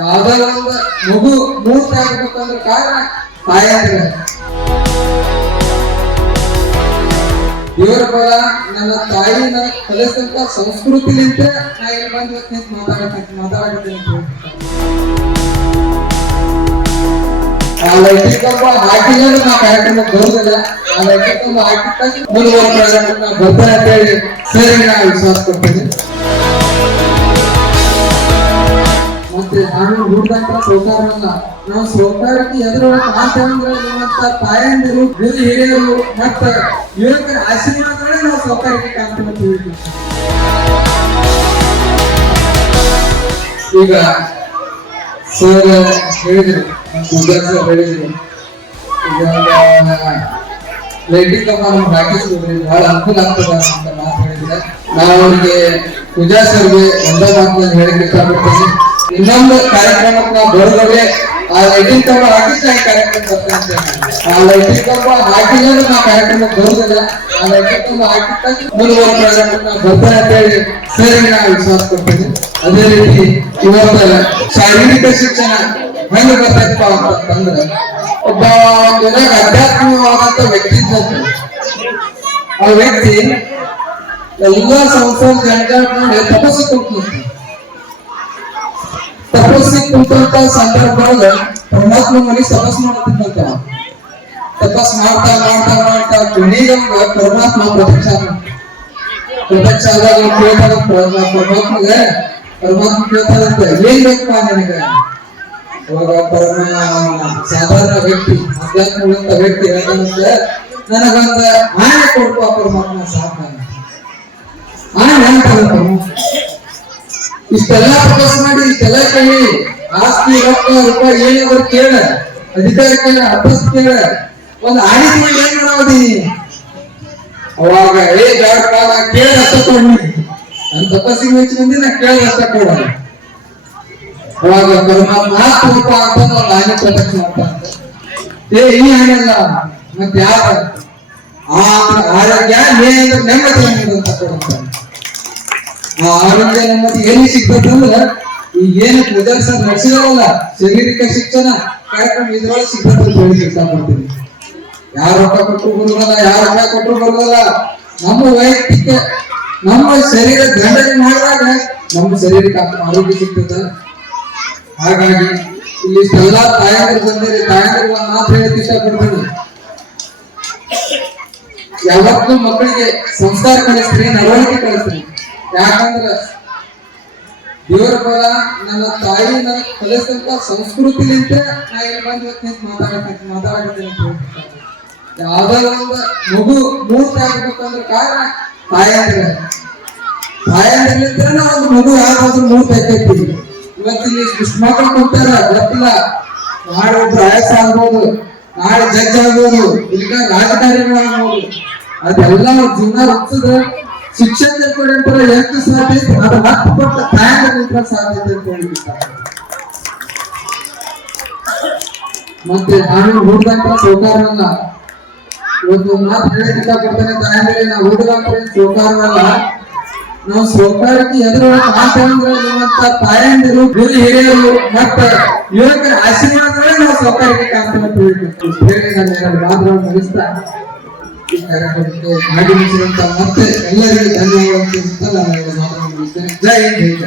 ಯಾವ್ದೋ ಒಂದು ಮಗು ಮೂರ್ತಿ ಆಗ್ಬೇಕಂದ್ರೆ ಕಾರಣ ತಾಯಂದ್ರ. ದೇವರ ಬರ ನನ್ನ ತಾಯಿನ ಕಲಿಸಂತ ಸಂಸ್ಕೃತಿಲಿಂದ ನಾ ಇಲ್ಲಿ ಬಂದು ಮಾತಾಡಕ್ಕೆ ಆ ಲೈಟಿಂಗ್ ಕಂಬ ಹಾಕಿಲ್ಲ ನಾ ಕಾರ್ಯಕ್ರಮ ಬರುದಿಲ್ಲ. ಆ ಲೈಟಿಂಗ್ ಕಂಬ ಹಾಕಿದ ಮುಂದುವರೆದ ಬರ್ತಾರೆ ಅಂತ ಹೇಳಿ ಸರಿ ನಾ ವಿಶ್ವಾಸ ಕೊಡ್ತೇನೆ. ಮತ್ತೆ ನಾನು ಹುಡುಗಂತ ಸೌಕಾರವಲ್ಲ, ನಾವು ಸೌಕಾರಕ್ಕೆ ಎದುರು ಮಾತಂದ್ರೆ ನಿಮ್ಮಂತ ತಾಯಂದಿರು, ಗುರು ಹಿರಿಯರು ಮತ್ತ ಯುವಕರ ಆಶೀರ್ವಾದಗಳೇ ನಾವು ಸೌಕಾರಕ್ಕೆ ಕಾಣ್ತೀವಿ. ಈಗ ಸರ್ ಹೇಳಿದ್ರು, ಪೂಜಾ ಸರ್ ಹೇಳಿದ್ರು, ಈಗ ಲೈಟಿಂಗ್ ಕಂಬ ನಮ್ಗೆ ಹಾಕಿಸ್ಕೊಡ್ರಿ, ಬಹಳ ಅನುಕೂಲ ಆಗ್ತದ ಅಂತ ಮಾತು ಹೇಳಿದ್ರೆ ನಾವು ಅವ್ರಿಗೆ ಪೂಜಾ ಸರ್ಗೆ ಒಂದೇ ಮಾತನ್ನು ಹೇಳಕ್ಕೆ ಇಷ್ಟಪಡ್ತೀನಿ. ಇನ್ನೊಂದು ಕಾರ್ಯಕ್ರಮಕ್ಕೆ ನಾವು ಬರೋದ್ರೆ ಆ ಲೈಟಿಂಗ್ ಕಂಬ ಹಾಕಿದ್ರೆ ಕಾರ್ಯಕ್ರಮ ಬರ್ತೇನೆ. ಆ ಲೈಟಿಂಗ್ ಕಂಬ ಹಾಕಿಲ್ಲ ನಾ ಕಾರ್ಯಕ್ರಮಕ್ಕೆ ಬರುದಿಲ್ಲ. ಆ ಲೈಟಿಂಗ್ ಕಂಬ ಹಾಕಿದ ಮುಂದುವರೆದ ಬರ್ತೇನೆ ಅಂತ ಹೇಳಿ ಸರಿ ನಾ ವಿಶ್ವಾಸ ಕೊಡ್ತೇನೆ. ಅದೇ ರೀತಿ ಇವತ್ತ ಶಾರೀರಿಕ ಶಿಕ್ಷಣ ಹೆಂಗ್ ಬರ್ತೈತಪ್ಪ ಅಂತಂದ್ರೆ, ಒಬ್ಬ ಅಧ್ಯಾತ್ಮಿಕವಾದಂತ ವ್ಯಕ್ತಿ ಇದ್ದಂತೆ ಆ ವ್ಯಕ್ತಿ ಎಲ್ಲಾ ಸಂಸಾರ ಜಂಜಾಟ ನೋಡಿ ತಪಸ್ಸಿ ಕೊಡ್ತಾರೆ. ತಪಸ್ಸಿ ಕುಂತ ಸಂದರ್ಭದೊಳಗ ಪರಮಾತ್ಮ ಮನೆ ತಪಸ್ ಮಾಡ್ತಿದ್ದಂತ. ತಪಸ್ ಮಾಡ್ತಾ ಮಾಡ್ತಾ ಮಾಡ್ತಾ ಕೊನೆಗೆ ಪರಮಾತ್ಮ ಪ್ರತ್ಯಕ್ಷ ಆದಾಗ ಕೇಳ್ತಾರ ಪರಮಾತ್ಮಗೆ. ಪರಮಾತ್ಮ ಕೇಳ್ತಾರಂತೆ, ಏನ್ ಬೇಕಪ್ಪ ನನಗೆ? ಅವಾಗ ಸಾಧಾರಣ ವ್ಯಕ್ತಿ, ಅಧ್ಯಾತ್ಮವಂತ ವ್ಯಕ್ತಿ ಹೇಳ್ತಾನಂತೆ, ನನಗೊಂದ ಆನೆ ಕೊಡ್ಪ ಪರಮಾತ್ಮ ಸಾಕ. ಆನೆ ಅಂತ ಇಷ್ಟೆಲ್ಲ ತಪಸ್ ಮಾಡಿ ಇಷ್ಟೆಲ್ಲ ಕೇಳಿ ಆಸ್ತಿ ರೊಕ್ಕ ರೂಪಾಯಿ ಏನಾದ್ರು ಕೇಳ, ಅಧಿಕಾರ ಕೇಳ, ಅಭ್ಯಾಸ ಕೇಳ, ಒಂದು ಆಡಿ ಮಾಡಿ ಏನ್ ಮಾಡೋದಿ? ಅವಾಗ ಬ್ಯಾಡಪ್ಪ ನಾ ಕೇಳ ಅಷ್ಟ ಕೊಡ್ನಿ, ನನ್ನ ತಪಸ್ಸಿಗೆ ಮೆಚ್ಚಿ ಬಂದಿ, ನಾ ಕೇಳ ಅಷ್ಟ ಕೊಡ. ಅವಾಗ ಪರಮಾತ್ಮ ರೂಪ ಅಂತ ಒಂದು ಆನೆ ಪ್ರತ್ಯಕ್ಷ ಮಾಡ್ತಾನೆ. ಈ ಆನೆ ಅಲ್ಲ ಮತ್ತೆ ಯಾರ ಆರೋಗ್ಯ ನೆಮ್ಮದಿ ಅಂತ ಕೊಡ್ತಾನೆ. ಆ ಆರೋಗ್ಯ ನೆಮ್ಮದಿ ಎಲ್ಲಿ ಸಿಗ್ತದಂದ್ರ ಈಗ ಏನು ಪೂಜಾ ಸರ್ ನಡೆಸಿದಾರಲ್ಲ ಶಾರೀರಿಕ ಶಿಕ್ಷಣ ಕಾರ್ಯಕ್ರಮ, ಇದ್ರೊಳಗೆ ಸಿಗ್ತದೆ ಹೇಳಿ ಇಷ್ಟಪಡ್ತೀನಿ. ಯಾರು ರೊಕ್ಕ ಕೊಟ್ಟರು ಬರುದಲ್ಲ, ಯಾರು ಹಣ ಕೊಟ್ಟರು ಬರುದಲ್ಲ. ನಮ್ಮ ವೈಯಕ್ತಿಕ ನಮ್ಮ ಶರೀರ ದಂಡನೆ ಮಾಡಿದಾಗ ನಮ್ಮ ಶರೀರಕ್ಕೆ ಆರೋಗ್ಯ ಸಿಗ್ತದ. ಹಾಗಾಗಿ ಇಲ್ಲಿ ಇಷ್ಟೆಲ್ಲ ತಾಯಂದ್ರ ಬಂದಿರಿ, ತಾಯಂದ್ರ ಮಾತು ಹೇಳಕ್ ಇಷ್ಟಪಡ್ತೀನಿ. ಯಾವತ್ತೂ ಮಕ್ಕಳಿಗೆ ಸಂಸ್ಕಾರ ಕಲಿಸ್ತೀನಿ, ನಡವಳಿಕೆ ಕಲಿಸ್ತೀನಿ. ಯಾಕಂದ್ರ ದೇವರ ಬರ ನನ್ನ ತಾಯಿನ ಕಲಿಸಂತ ಸಂಸ್ಕೃತಿಲಿಂದ ನಾ ಇಲ್ಲಿ ಬಂದು ಮಾತಾಡಕ್ಕೆ ಯಾವ್ದೋ ಒಂದು ಮಗು ಮೂರ್ತಿ ಆಗ್ಬೇಕಂದ್ರೆ ಕಾರಣ ತಾಯಂದ್ರ. ತಾಯಂದ್ರಲಿಂದ ಒಂದು ಮಗು ಯಾವ್ದಾದ್ರು ಮೂರ್ತಿ ಆಗ್ತೈತಿ. ಇವತ್ತಿಲ್ಲಿ ಇಷ್ಟು ಮಕ್ಕಳು ಕೊಡ್ತಾರ ಗೊತ್ತಿಲ್ಲ, ನಾಳೆ ಒಬ್ರು ಆಯಸ್ ಆಗ್ಬೋದು, ನಾಳೆ ಜಡ್ಜ್ ಆಗ್ಬೋದು, ಈಗ ರಾಜಕಾರಣಿಗಳಾಗ್ಬೋದು. ಅದೆಲ್ಲ ಜೀವನ ರಕ್ಷದ ಶಿಕ್ಷಣ ಕೊಡಂತರ ಎಷ್ಟು ಸಾಧ್ಯತೆ ಅದು ಹತ್ತು ಕೊಟ್ಟ ತಾಯಂದ್ರ ಸಾಧ್ಯತೆ ಅಂತ ಹೇಳಿದ್ದಾರೆ. ಮತ್ತೆ ನಾನು ಹುಡುಗಂತ ಸೌಕಾರವಲ್ಲ, ಇವತ್ತು ಮಾತು ಹೇಳಕ್ ಇಷ್ಟಪಡ್ತೇನೆ. ತಾಯಂದ್ರೆ ನಾವು ಹುಡುಗಂತ ಸೌಕಾರವಲ್ಲ, ನಾವು ಸೌಕಾರಕ್ಕೆ ಎದುರು ಮಾತಂದ್ರೆ ನಿಮ್ಮಂತ ತಾಯಂದಿರು, ಗುರು ಹಿರಿಯರು ಮತ್ತ ಯುವಕರ ಆಶೀರ್ವಾದಗಳೇ ನಾವು ಸೌಕಾರಕ್ಕೆ ಕಾಣ್ತೀವಿ. ನಾನು ಮುಗಿಸ್ತಾ ಈ ಕಾರ್ಯಕ್ರಮಕ್ಕೆ ಆಗಮಿಸಿದಂತ ಮತ್ತೆ ಎಲ್ಲರಿಗೂ ಧನ್ಯವಾದ. ಜೈ ಹಿಂದ್.